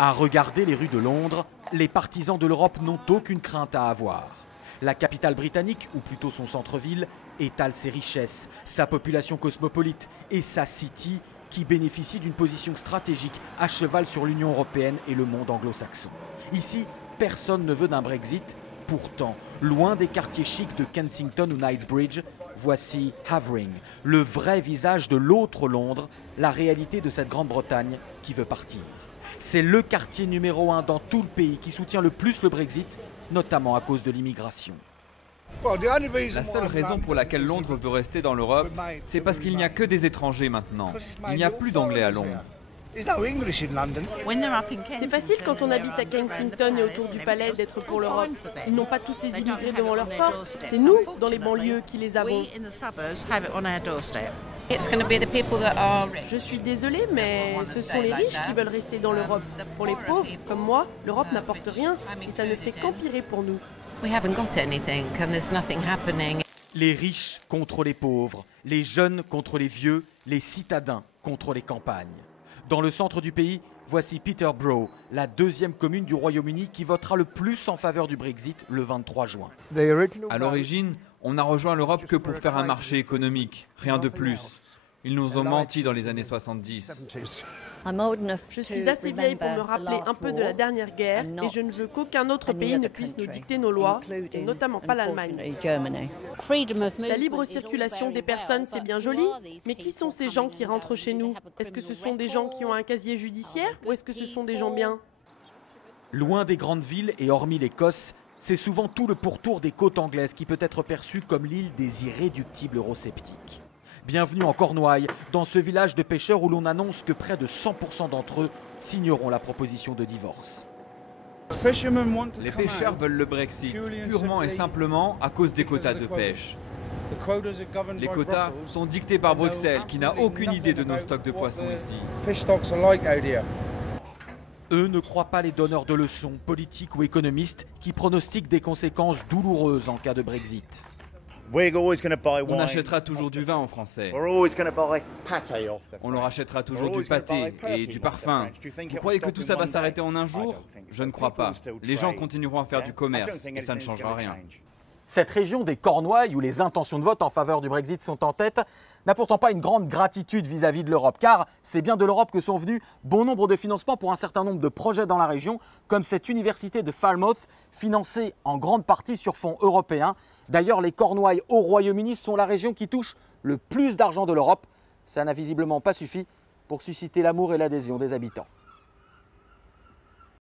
À regarder les rues de Londres, les partisans de l'Europe n'ont aucune crainte à avoir. La capitale britannique, ou plutôt son centre-ville, étale ses richesses, sa population cosmopolite et sa City qui bénéficie d'une position stratégique à cheval sur l'Union européenne et le monde anglo-saxon. Ici, personne ne veut d'un Brexit. Pourtant, loin des quartiers chics de Kensington ou Knightsbridge, voici Havering, le vrai visage de l'autre Londres, la réalité de cette Grande-Bretagne qui veut partir. C'est le quartier numéro 1 dans tout le pays qui soutient le plus le Brexit, notamment à cause de l'immigration. La seule raison pour laquelle Londres veut rester dans l'Europe, c'est parce qu'il n'y a que des étrangers maintenant. Il n'y a plus d'anglais à Londres. C'est facile quand on habite à Kensington et autour du palais d'être pour l'Europe. Ils n'ont pas tous ces immigrés devant leur porte. C'est nous, dans les banlieues, qui les avons. Je suis désolée, mais ce sont les riches qui veulent rester dans l'Europe. Pour les pauvres, comme moi, l'Europe n'apporte rien et ça ne fait qu'empirer pour nous. Les riches contre les pauvres, les jeunes contre les vieux, les citadins contre les campagnes. Dans le centre du pays, voici Peterborough, la deuxième commune du Royaume-Uni qui votera le plus en faveur du Brexit le 23 juin. À l'origine, on n'a rejoint l'Europe que pour faire un marché économique, rien de plus. Ils nous ont menti dans les années 70. Je suis assez vieille pour me rappeler un peu de la dernière guerre et je ne veux qu'aucun autre pays ne puisse nous dicter nos lois, et notamment pas l'Allemagne. La libre circulation des personnes, c'est bien joli, mais qui sont ces gens qui rentrent chez nous? Est-ce que ce sont des gens qui ont un casier judiciaire ou est-ce que ce sont des gens bien? Loin des grandes villes et hormis l'Écosse, c'est souvent tout le pourtour des côtes anglaises qui peut être perçu comme l'île des irréductibles eurosceptiques. Bienvenue en Cornouailles, dans ce village de pêcheurs où l'on annonce que près de 100% d'entre eux signeront la proposition de divorce. Les pêcheurs veulent le Brexit, purement et simplement à cause des quotas de pêche. Les quotas sont dictés par Bruxelles, qui n'a aucune idée de nos stocks de poissons ici. Eux ne croient pas les donneurs de leçons, politiques ou économistes, qui pronostiquent des conséquences douloureuses en cas de Brexit. On achètera toujours du vin en français. On leur achètera toujours du pâté et du parfum. Vous croyez que tout ça va s'arrêter en un jour? Je ne crois pas. Les gens continueront à faire du commerce et ça ne changera rien. Cette région des Cornouailles, où les intentions de vote en faveur du Brexit sont en tête, n'a pourtant pas une grande gratitude vis-à-vis de l'Europe, car c'est bien de l'Europe que sont venus bon nombre de financements pour un certain nombre de projets dans la région, comme cette université de Falmouth, financée en grande partie sur fonds européens. D'ailleurs, les Cornouailles au Royaume-Uni sont la région qui touche le plus d'argent de l'Europe. Ça n'a visiblement pas suffi pour susciter l'amour et l'adhésion des habitants.